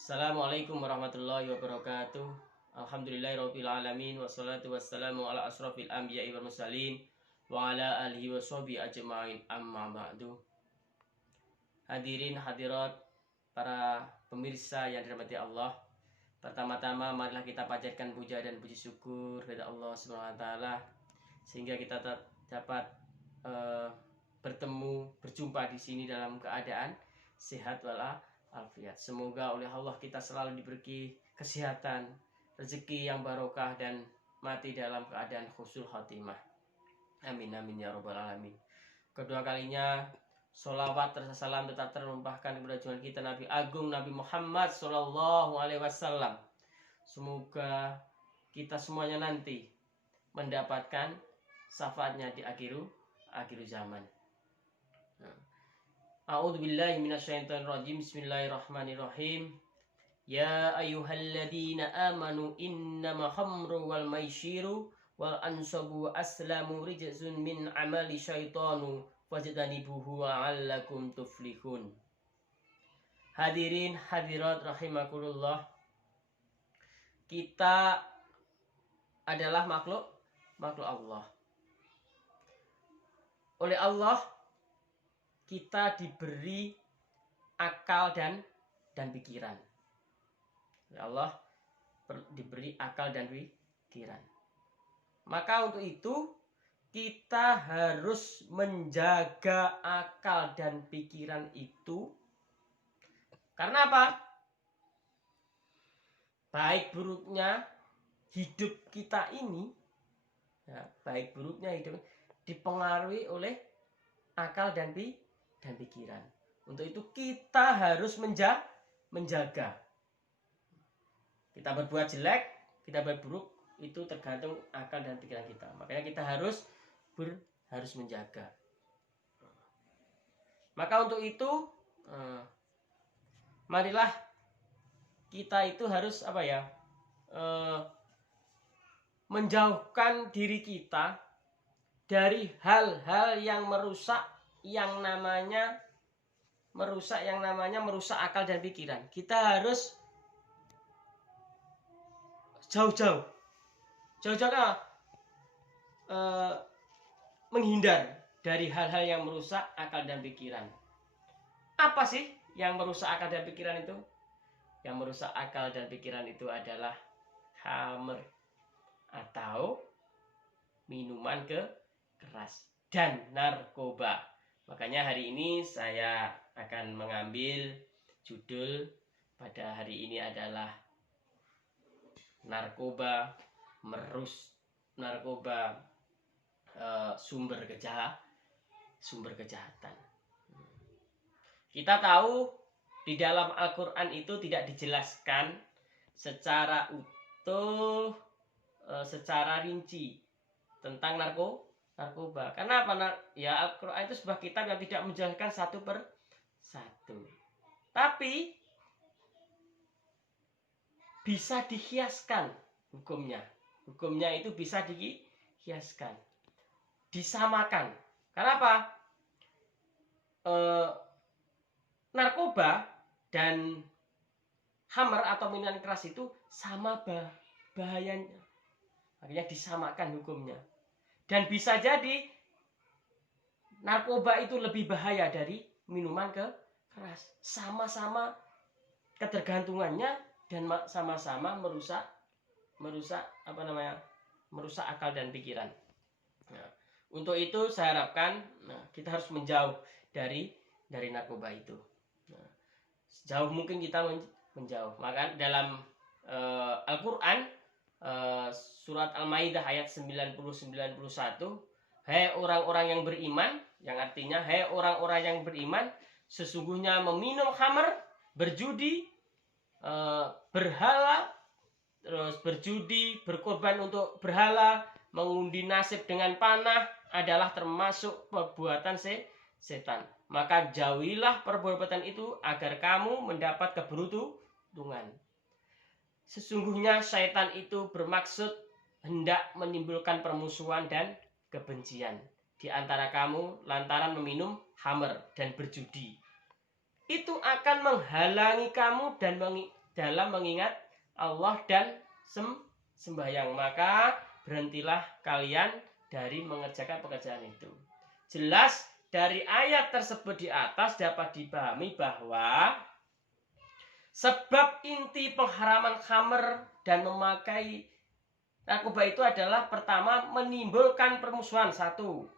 Assalamualaikum warahmatullahi wabarakatuh. Alhamdulillahirabbil alamin wassalatu wassalamu ala asrofil anbiya'i wal mursalin wa ala alihi washabihi ajmain amma ba'du. Hadirin hadirat para pemirsa yang dirahmati Allah. Pertama-tama marilah kita panjatkan puja dan puji syukur kepada Allah Subhanahu wa taala sehingga kita dapat berjumpa di sini dalam keadaan sehat walafiat. Semoga oleh Allah kita selalu diberi kesehatan, rezeki yang barokah dan mati dalam keadaan husnul khotimah. Amin amin ya robbal alamin. Kedua kalinya sholawat serta salam tetap terlimpahkan kepada junjungan kita Nabi Agung Nabi Muhammad Sallallahu Alaihi Wasallam. Semoga kita semuanya nanti mendapatkan syafaatnya di akhir zaman. A'udzubillahi minasyaitonirrajim. Bismillahirrahmanirrahim. Ya ayyuhalladzina amanu innama khamru wal maisiru wal ansabu aslamu rijzun min amali syaitanu fajtanibuhu la'allakum tuflihun. Hadirin hadirat rahimakumullah. Kita adalah makhluk Allah. Oleh Allah kita diberi akal dan pikiran. Oleh Allah diberi akal dan pikiran. Maka untuk itu kita harus menjaga akal dan pikiran itu. Karena apa? Baik buruknya hidup kita ini, baik buruknya hidup dipengaruhi oleh akal dan pikiran. Untuk itu kita harus menjaga. Kita berbuat jelek, kita berbuat buruk, itu tergantung akal dan pikiran kita. Makanya kita harus menjaga. Maka untuk itu marilah kita itu harus menjauhkan diri kita dari hal-hal yang merusak yang namanya merusak akal dan pikiran. Kita harus jauh-jauh menghindar dari hal-hal yang merusak akal dan pikiran. Apa sih yang merusak akal dan pikiran itu? Yang merusak akal dan pikiran itu adalah khamr atau minuman keras dan narkoba. Makanya hari ini saya akan mengambil judul pada hari ini adalah narkoba sumber kejahatan. Kita tahu di dalam Al-Quran itu tidak dijelaskan secara utuh, secara rinci tentang narkoba. Karena apa? Ya, Al-Quran itu sebuah kitab yang tidak menjelaskan satu per satu. Tapi bisa dihiaskan hukumnya. Hukumnya itu bisa dihiaskan, disamakan. Kenapa? Narkoba dan khamr atau minuman keras itu sama bahayanya. Akhirnya disamakan hukumnya. Dan bisa jadi narkoba itu lebih bahaya dari minuman keras. Sama-sama ketergantungannya dan sama-sama merusak akal dan pikiran. Nah, untuk itu saya harapkan kita harus menjauh dari narkoba itu. Nah, sejauh mungkin kita menjauh. Maka dalam Al-Quran surat Al-Maidah ayat 90-91, hai orang-orang yang beriman, yang artinya hai orang-orang yang beriman, sesungguhnya meminum khamr, berjudi, berhala, terus berjudi, berkorban untuk berhala, mengundi nasib dengan panah adalah termasuk perbuatan setan. Maka jauhilah perbuatan itu agar kamu mendapat keberuntungan. Sesungguhnya syaitan itu bermaksud hendak menimbulkan permusuhan dan kebencian di antara kamu lantaran meminum khamr dan berjudi. Itu akan menghalangi kamu dan dalam mengingat Allah dan sembahyang. Maka berhentilah kalian dari mengerjakan pekerjaan itu. Jelas dari ayat tersebut di atas dapat dipahami bahwa sebab inti pengharaman khamr dan memakai narkoba itu adalah pertama menimbulkan permusuhan, satu,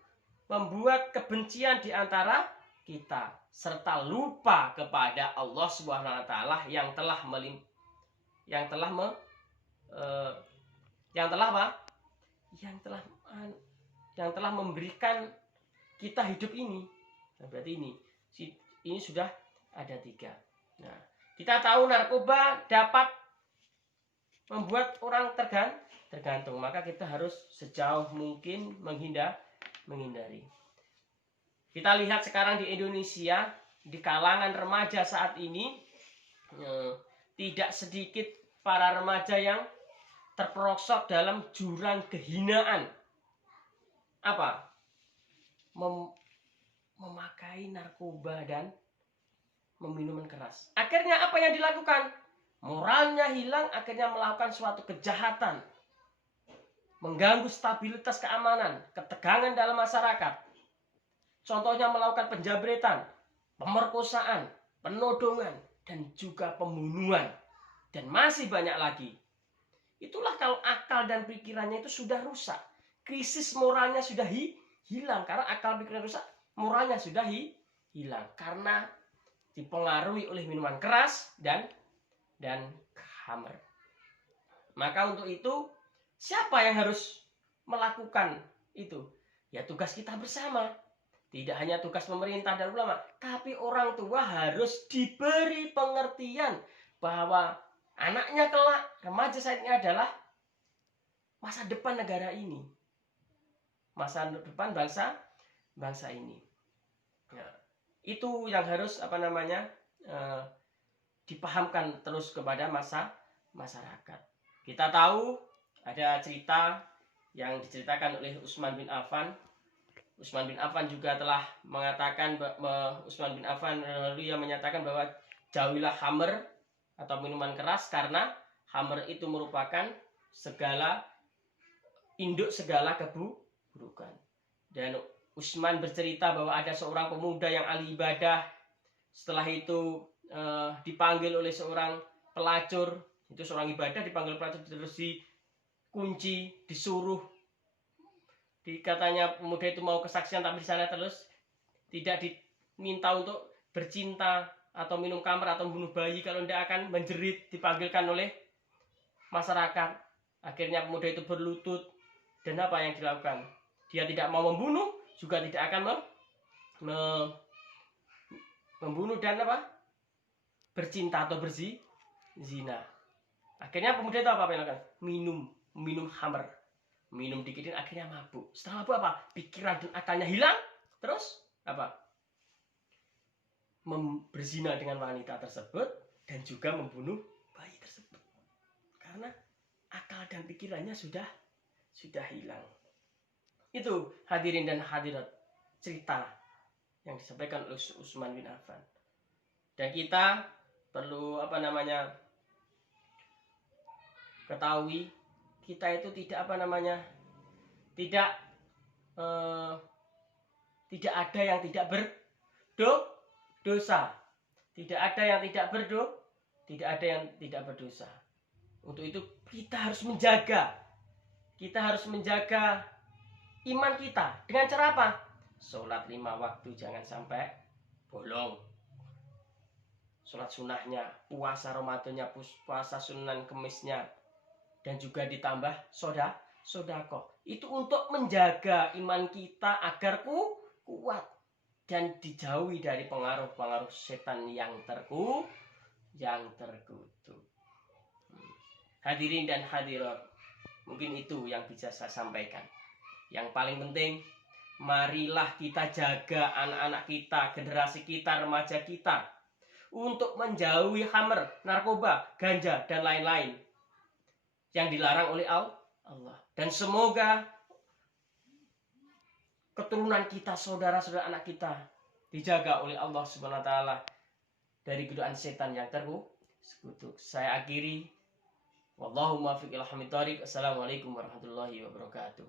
membuat kebencian di antara kita, serta lupa kepada Allah Subhanahu wa taala yang telah memberikan kita hidup ini. Nah, berarti ini sudah ada 3. Nah, kita tahu narkoba dapat membuat orang tergantung, maka kita harus sejauh mungkin menghindari. Kita lihat sekarang di Indonesia, di kalangan remaja saat ini, tidak sedikit para remaja yang terperosok dalam jurang kehinaan. Apa? Memakai narkoba dan meminum keras. Akhirnya apa yang dilakukan? Moralnya hilang, akhirnya melakukan suatu kejahatan, mengganggu stabilitas keamanan, ketegangan dalam masyarakat. Contohnya melakukan penjabretan, pemerkosaan, penodongan, dan juga pembunuhan. Dan masih banyak lagi. Itulah kalau akal dan pikirannya itu sudah rusak. Krisis moralnya sudah hilang. Karena akal pikiran rusak, moralnya sudah hilang. Karena dipengaruhi oleh minuman keras dan khamr. Maka untuk itu, siapa yang harus melakukan itu? Ya tugas kita bersama. Tidak hanya tugas pemerintah dan ulama, tapi orang tua harus diberi pengertian bahwa anaknya kelak, remaja saat ini adalah masa depan negara ini, masa depan bangsa ini. Nah, itu yang harus dipahamkan terus kepada masyarakat. Kita tahu ada cerita yang diceritakan oleh Utsman bin Affan. Utsman bin Affan juga telah mengatakan, Utsman bin Affan lalu yang menyatakan bahwa jauhilah khamr atau minuman keras, karena khamr itu merupakan induk segala keburukan. Dan Utsman bercerita bahwa ada seorang pemuda yang ahli ibadah, setelah itu dipanggil oleh seorang pelacur, itu seorang ibadah dipanggil pelacur, terus dikunci, disuruh, katanya pemuda itu mau kesaksian tapi di sana terus tidak diminta untuk bercinta atau minum khamr atau membunuh bayi, kalau tidak akan menjerit, dipanggilkan oleh masyarakat. Akhirnya pemuda itu berlutut, dan apa yang dilakukan? Dia tidak mau membunuh, juga tidak akan membunuh dan bercinta atau berzina. Akhirnya pemuda itu apa yang dilakukan? Minum khamr. Minum dikitin, akhirnya mabuk. Setelah mabuk apa? Pikiran dan akalnya hilang. Terus apa? Berzina dengan wanita tersebut dan juga membunuh bayi tersebut. Karena akal dan pikirannya sudah hilang. Itu hadirin dan hadirat cerita yang disampaikan oleh Utsman bin Affan. Dan kita perlu ketahui, kita itu tidak tidak ada yang tidak berdosa. Tidak ada yang tidak berdosa. Untuk itu kita harus menjaga iman kita dengan cara apa? Sholat 5 waktu jangan sampai bolong. Sholat sunnahnya, puasa Ramadannya, puasa Sunan Kemisnya, dan juga ditambah sedekah. Itu untuk menjaga iman kita agar kuat dan dijauhi dari pengaruh-pengaruh setan yang terkutuk. Hadirin dan hadirat, mungkin itu yang bisa saya sampaikan. Yang paling penting, marilah kita jaga anak-anak kita, generasi kita, remaja kita, untuk menjauhi khamr, narkoba, ganja, dan lain-lain yang dilarang oleh Allah. Dan semoga keturunan kita, saudara-saudara anak kita, dijaga oleh Allah Subhanahu wa taala dari godaan setan yang sekutu. Saya akhiri. Wallahu muwaffiq ila aqwamit thoriq. Assalamualaikum warahmatullahi wabarakatuh.